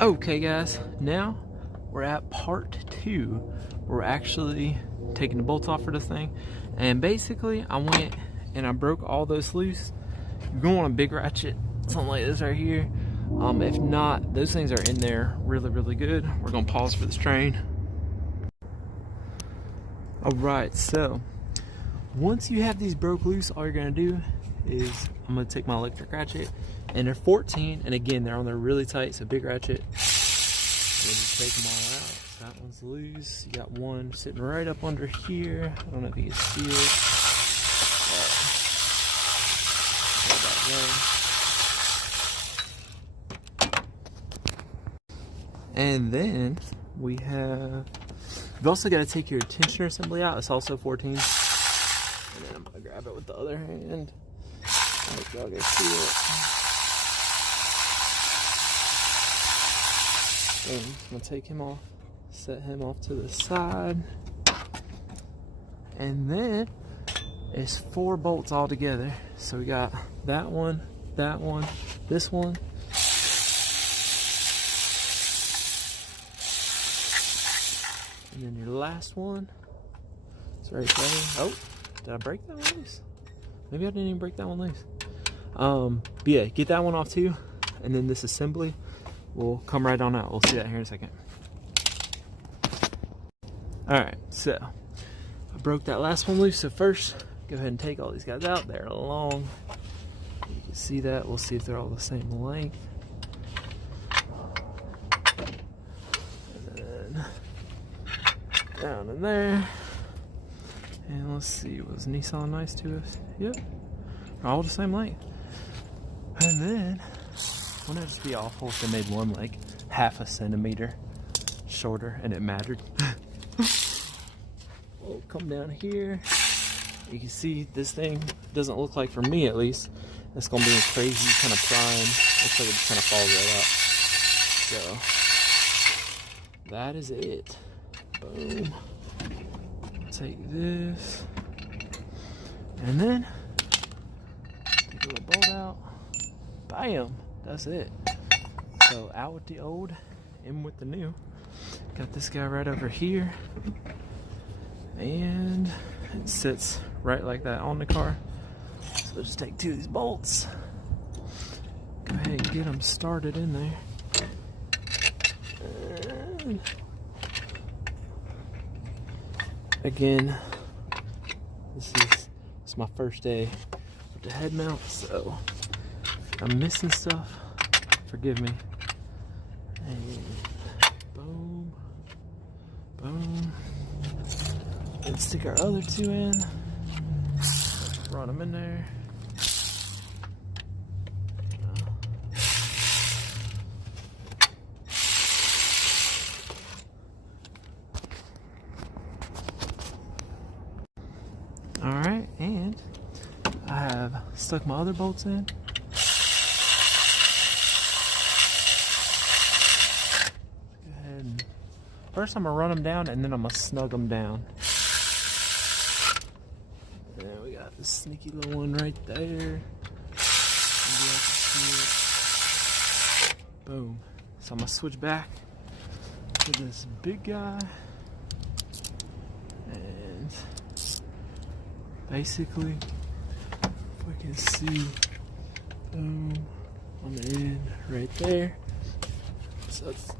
Okay guys, now we're at part 2. We're actually taking the bolts off for this thing, and basically I went and I broke all those loose. You're going on a big ratchet, something like this right here. If not, those things are in there really good. We're gonna pause for this train. Alright, so once you have these broke loose, all you're gonna do is I'm gonna take my electric ratchet, and they're 14, and again they're on there really tight, so big ratchet. We'll just take them all out. So that one's loose. You got one sitting right up under here. I don't know if you can see it. And then we have, you've also got to take your tensioner assembly out. It's also 14. And then I'm gonna grab it with the other hand. I hope y'all can see it. I'm gonna take him off, set him off to the side, and then it's 4 bolts all together. So we got that one, this one, and then your last one. It's right there. Oh, did I break that one loose? Maybe I didn't even break that one loose. But yeah, get that one off too, and then this assembly will come right on out. We'll see that here in a second. Alright, so I broke that last one loose. So first, go ahead and take all these guys out. They're long. You can see that. We'll see if they're all the same length. And then down in there. And let's see, was Nissan nice to us? Yep. All the same length. And then wouldn't it just be awful if they made one like half a centimeter shorter and it mattered? We'll come down here. You can see this thing doesn't look like, for me at least, it's gonna be a crazy kind of prime. Looks like it just kind of falls right out. So that is it. Boom. Take this. And then take a little bolt out. Bam! That's it. So out with the old, in with the new. Got this guy right over here, and it sits right like that on the car. So we'll just take 2 of these bolts, go ahead and get them started in there. And again, it's my first day with the head mount, so I'm missing stuff, forgive me. And boom, boom. Let's stick our other 2 in. Let's run them in there. Alright, and I have stuck my other bolts in. First I'm gonna run them down, and then I'm gonna snug them down. And we got this sneaky little one right there. Boom. So I'm gonna switch back to this big guy. And basically, if we can see, boom, on the end right there. So it's,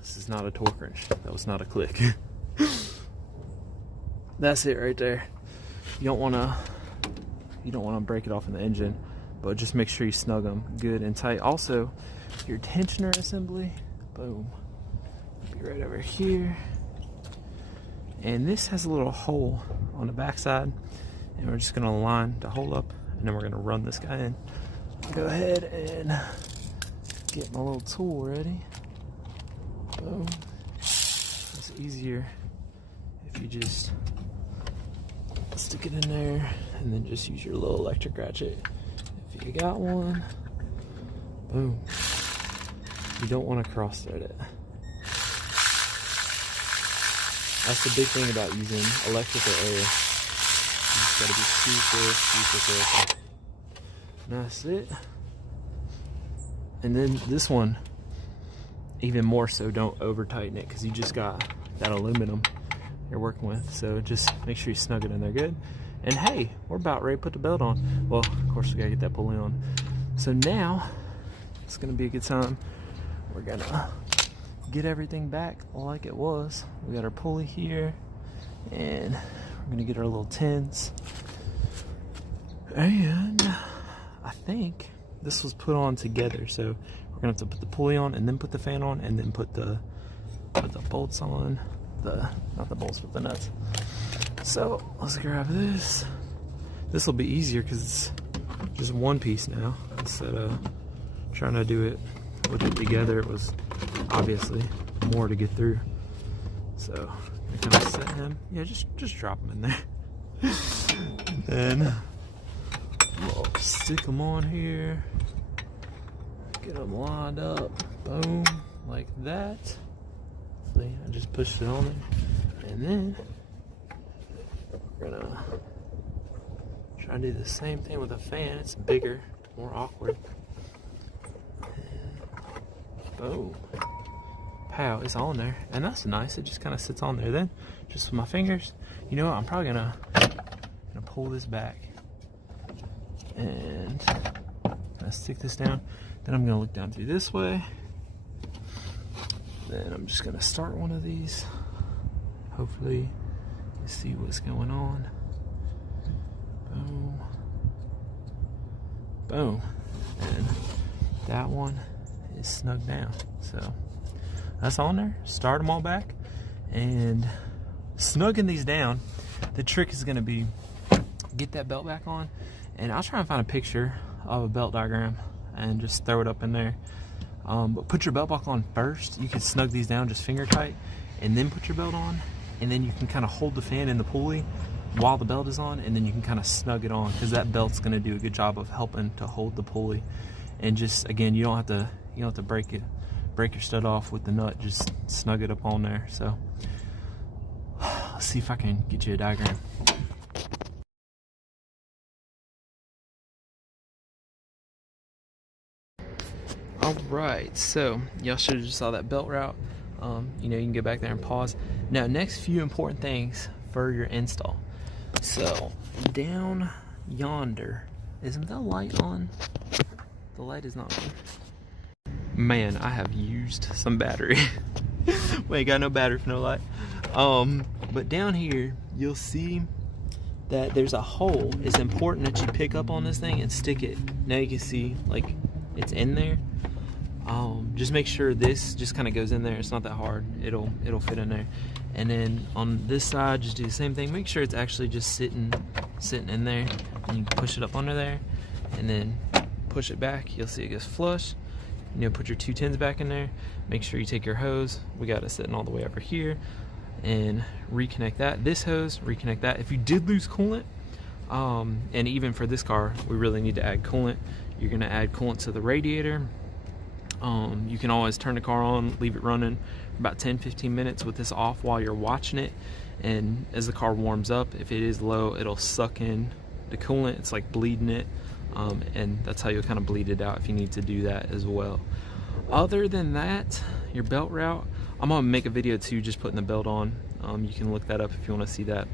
this is not a torque wrench. That was not a click. That's it right there. You don't want to break it off in the engine, but just make sure you snug them good and tight. Also, your tensioner assembly, boom, be right over here. And this has a little hole on the back side, and we're just going to line the hole up, and then we're going to run this guy in. Go ahead and get my little tool ready. Boom. It's easier if you just stick it in there and then just use your little electric ratchet if you got one. Boom. You don't want to cross thread it. That's the big thing about using electric or air. You just gotta be super careful. And that's it. And then this one, even more so, don't over tighten it because you just got that aluminum you're working with. So just make sure you snug it in there good. And hey, we're about ready to put the belt on. Well, of course we gotta get that pulley on. So now it's gonna be a good time. We're gonna get everything back like it was. We got our pulley here, and we're gonna get our little tins. And I think this was put on together, so we're gonna have to put the pulley on and then put the fan on and then put the bolts on. Not the bolts, but the nuts. So let's grab this. This will be easier because it's just one piece now instead of trying to do it with it together. It was obviously more to get through. So I'm gonna set him. Yeah, just drop him in there. And then we'll stick them on here. Get them lined up. Boom, like that. See, I just pushed it on there, and then we're gonna try to do the same thing with a fan. It's bigger, more awkward. And boom. Pow, it's on there. And that's nice. It just kind of sits on there. Then, just with my fingers, you know what? I'm probably gonna pull this back and stick this down. Then I'm gonna look down through this way. Then I'm just gonna start one of these. Hopefully, you see what's going on. Boom. Boom. And that one is snug down. So that's on there. Start them all back. And snugging these down, the trick is gonna be get that belt back on. And I'll try and find a picture of a belt diagram and just throw it up in there. But put your belt back on first. You can snug these down just finger tight and then put your belt on. And then you can kind of hold the fan in the pulley while the belt is on, and then you can kind of snug it on because that belt's going to do a good job of helping to hold the pulley. And just again, you don't have to break your stud off with the nut. Just snug it up on there. So let's see if I can get you a diagram. Alright, so y'all should have just saw that belt route. You know, you can get back there and pause. Now, next few important things for your install. So, down yonder, isn't the light on? The light is not on. Man, I have used some battery. We ain't got no battery for no light. But down here, you'll see that there's a hole. It's important that you pick up on this thing and stick it. Now you can see, like, it's in there. Just make sure this just kind of goes in there. It's not that hard. It'll fit in there. And then on this side, just do the same thing. Make sure it's actually just sitting in there. And you push it up under there, and then push it back. You'll see it goes flush. You know, put your 2 tins back in there. Make sure you take your hose. We got it sitting all the way over here, and reconnect that. This hose, reconnect that. If you did lose coolant, and even for this car, we really need to add coolant. You're gonna add coolant to the radiator. You can always turn the car on, leave it running for about 10-15 minutes with this off while you're watching it, and as the car warms up, if it is low, it'll suck in the coolant. It's like bleeding it, and that's how you'll kind of bleed it out if you need to do that as well. Other than that, your belt route, I'm gonna make a video too just putting the belt on. You can look that up if you want to see that.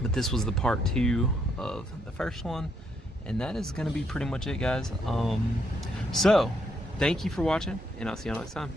But this was the part 2 of the first one, and that is going to be pretty much it, guys. So thank you for watching, and I'll see you next time.